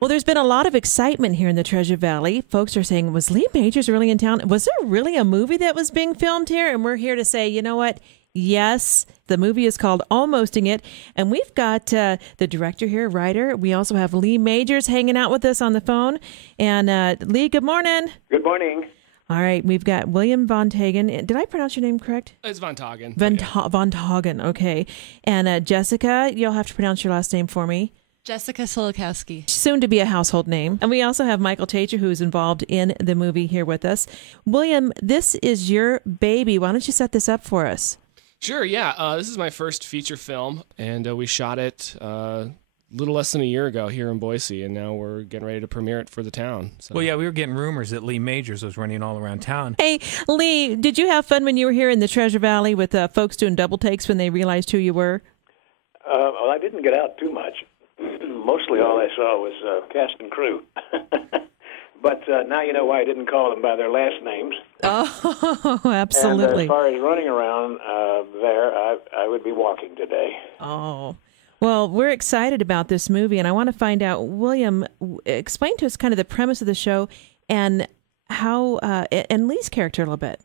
Well, there's been a lot of excitement here in the Treasure Valley. Folks are saying, was Lee Majors really in town? Was there really a movie that was being filmed here? And we're here to say, you know what? Yes, the movie is called Almosting It. And we've got the director here, writer. We also have Lee Majors hanging out with us on the phone. And Lee, good morning. Good morning. All right, we've got William Von Tagen. Did I pronounce your name correct? It's Von Tagen. Von Tagen, okay. And Jessica, you'll have to pronounce your last name for me. Jessica Solokowski. Soon to be a household name. And we also have Michael Tager, who's involved in the movie, here with us. William, this is your baby. Why don't you set this up for us? Sure, yeah. This is my first feature film, and we shot it a little less than a year ago here in Boise, and now we're getting ready to premiere it for the town. So. Well, yeah, we were getting rumors that Lee Majors was running all around town. Hey, Lee, did you have fun when you were here in the Treasure Valley with folks doing double takes when they realized who you were? Well, I didn't get out too much. Mostly all I saw was cast and crew. But now you know why I didn't call them by their last names. Oh, absolutely. And as far as running around there, I would be walking today. Oh, well, we're excited about this movie, and I want to find out, William, explain to us kind of the premise of the show and how, and Lee's character a little bit.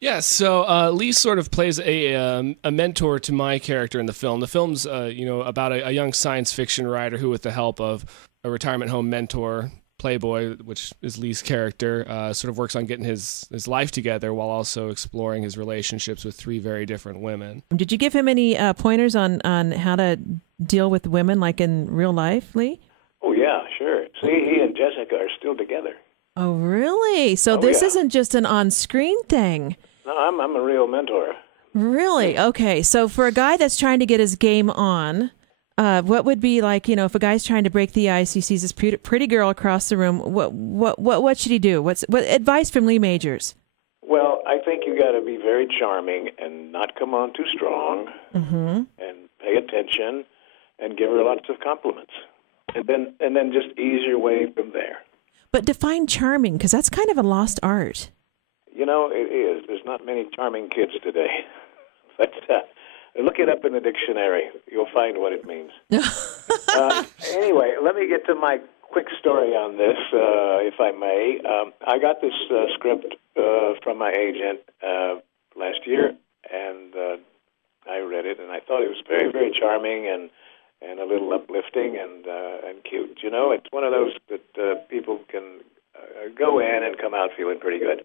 Yeah, so Lee sort of plays a mentor to my character in the film. The film's, about a young science fiction writer who, with the help of a retirement home mentor, Playboy, which is Lee's character, sort of works on getting his life together while also exploring his relationships with three very different women. Did you give him any pointers on how to deal with women like in real life, Lee? Oh, yeah, sure. See, he and Jessica are still together. Oh, really? So this isn't just an on-screen thing. No, I'm a real mentor. Really? Okay. So for a guy that's trying to get his game on, what would be like, if a guy's trying to break the ice, he sees this pretty girl across the room, what should he do? What advice from Lee Majors? Well, I think you got to be very charming and not come on too strong, and pay attention and give her lots of compliments, and then just ease your way from there. But define charming, because that's kind of a lost art. You know, it is. There's not many charming kids today. But look it up in the dictionary. You'll find what it means. Anyway, let me get to my quick story on this, if I may. I got this script from my agent last year, and I read it, and I thought it was very, very charming and a little uplifting and cute. You know, it's one of those that people can go in and come out feeling pretty good.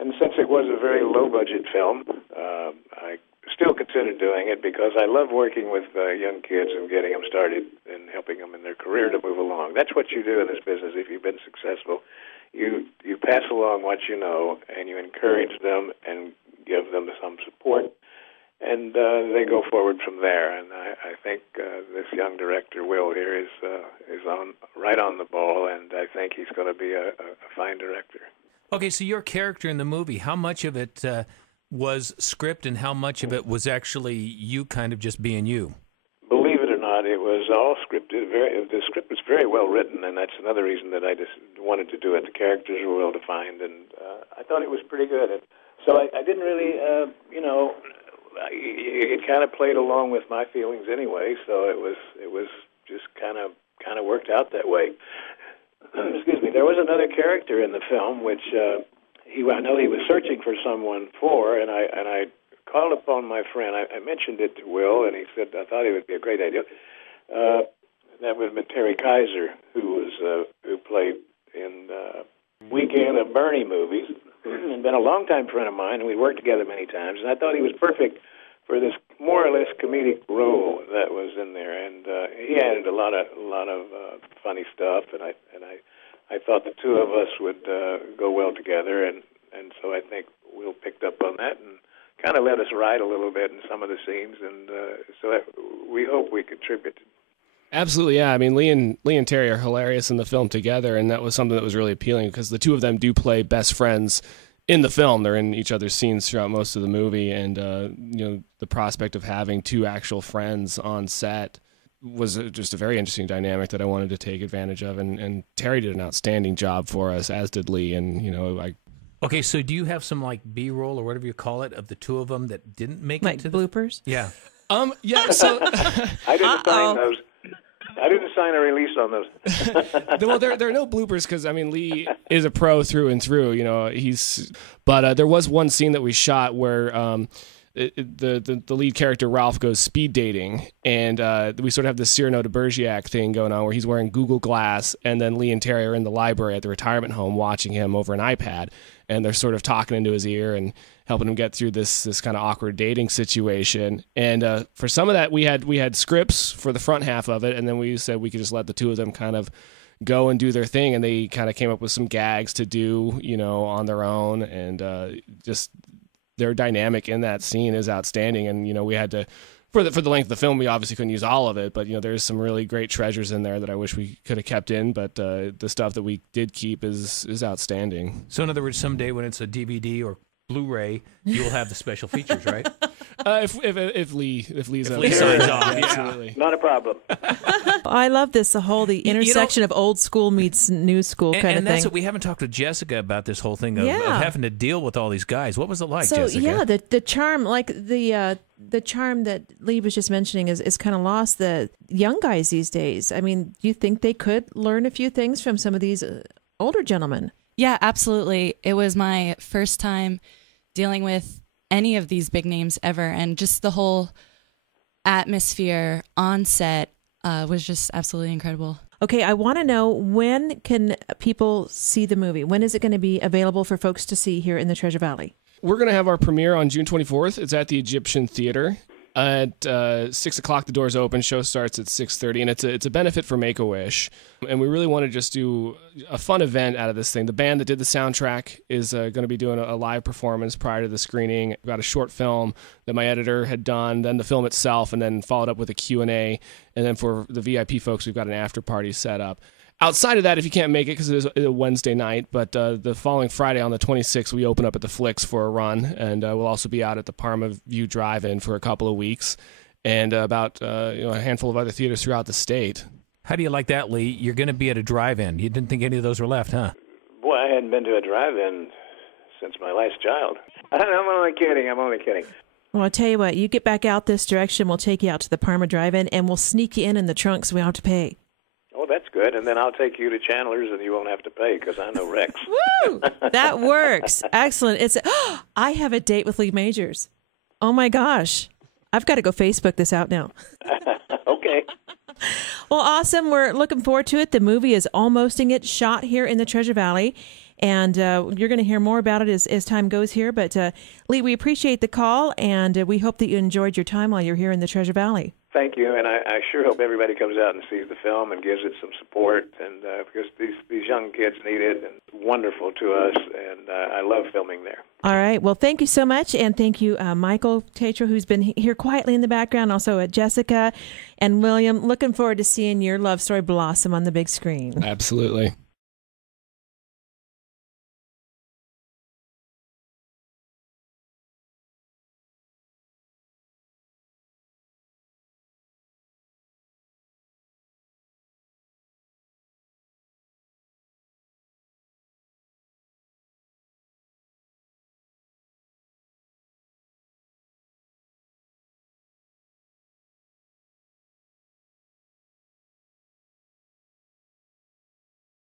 And since it was a very low-budget film, I still consider doing it because I love working with young kids and getting them started and helping them in their career to move along. That's what you do in this business if you've been successful. You pass along what you know, and you encourage them and give them some support, and they go forward from there. And I think this young director, Will, here is right on the ball, and I think he's going to be a fine director. Okay, so your character in the movie, how much of it was script and how much of it was actually you kind of just being you? Believe it or not, it was all scripted. The script was very well written, and that's another reason that I just wanted to do it. The characters were well defined, and I thought it was pretty good. And so I didn't really, it kind of played along with my feelings anyway, so it was just kind of worked out that way. Excuse me. There was another character in the film which I know he was searching for someone for, and I called upon my friend. I mentioned it to Will, and he said I thought it would be a great idea. That would have been Terry Kaiser, who played in Weekend at Bernie movies, and been a longtime friend of mine, and we worked together many times. And I thought he was perfect for this more or less comedic role that was in there, and he added a lot of funny stuff, and I thought the two of us would go well together, and so I think Will picked up on that and kind of let us ride a little bit in some of the scenes, and so we hope we contributed. Absolutely, yeah. I mean, Lee and Terry are hilarious in the film together, and that was something that was really appealing because the two of them do play best friends in the film. They're in each other's scenes throughout most of the movie, and the prospect of having two actual friends on set was just a very interesting dynamic that I wanted to take advantage of, and Terry did an outstanding job for us, as did Lee, and Okay, so do you have some like B-roll or whatever you call it of the two of them that didn't make like it to bloopers? Yeah. Yeah, so I didn't find those. I didn't sign a release on those. Well, there are no bloopers because I mean Lee is a pro through and through. You know, but there was one scene that we shot where the lead character Ralph goes speed dating, and we sort of have this Cyrano de Bergerac thing going on where he's wearing Google Glass, and then Lee and Terry are in the library at the retirement home watching him over an iPad, and they're sort of talking into his ear and helping him get through this kind of awkward dating situation. And for some of that, we had scripts for the front half of it, and then we said we could just let the two of them kind of go and do their thing, and they kind of came up with some gags to do, you know, on their own, and just their dynamic in that scene is outstanding. And you know, we had to for the length of the film, we obviously couldn't use all of it, but you know, there's some really great treasures in there that I wish we could have kept in, but the stuff that we did keep is outstanding. So in other words, someday when it's a DVD or Blu-ray, you will have the special features, right? If Lee signs off, yeah, absolutely, not a problem. I love this, the intersection of old school meets new school kind of thing. And that's what we haven't talked to Jessica about, this whole thing of having to deal with all these guys. What was it like, Jessica? Yeah, the charm, like the charm that Lee was just mentioning is kind of lost. The young guys these days, I mean, do you think they could learn a few things from some of these older gentlemen? Yeah, absolutely. It was my first time dealing with any of these big names ever, and just the whole atmosphere on set was just absolutely incredible. Okay, I want to know, when can people see the movie? When is it going to be available for folks to see here in the Treasure Valley? We're going to have our premiere on June 24th. It's at the Egyptian Theater. At 6 o'clock, the doors open. Show starts at 6:30, and it's a benefit for Make-A-Wish. And we really want to just do a fun event out of this thing. The band that did the soundtrack is going to be doing a live performance prior to the screening. We've got a short film that my editor had done, then the film itself, and then followed up with a Q&A. And then for the VIP folks, we've got an after party set up. Outside of that, if you can't make it, because it is a Wednesday night, but the following Friday on the 26th, we open up at the Flicks for a run, and we'll also be out at the Parma View Drive-In for a couple of weeks, and about a handful of other theaters throughout the state. How do you like that, Lee? You're going to be at a drive-in. You didn't think any of those were left, huh? Boy, I hadn't been to a drive-in since my last child. I'm only kidding. Well, I'll tell you what, you get back out this direction, we'll take you out to the Parma Drive-In, and we'll sneak you in the trunk so we don't have to pay. Oh, that's good. And then I'll take you to Chandler's and you won't have to pay because I know Rex. Woo! That works. Excellent. I have a date with Lee Majors. Oh, my gosh. I've got to go Facebook this out now. Okay. Well, awesome. We're looking forward to it. The movie is Almosting It, shot here in the Treasure Valley. And you're going to hear more about it as time goes here. But, Lee, we appreciate the call, and we hope that you enjoyed your time while you're here in the Treasure Valley. Thank you, and I sure hope everybody comes out and sees the film and gives it some support, and because these young kids need it, and wonderful to us, and I love filming there. All right. Well, thank you so much, and thank you, Michael Tatro, who's been here quietly in the background, also Jessica and William. Looking forward to seeing your love story blossom on the big screen. Absolutely.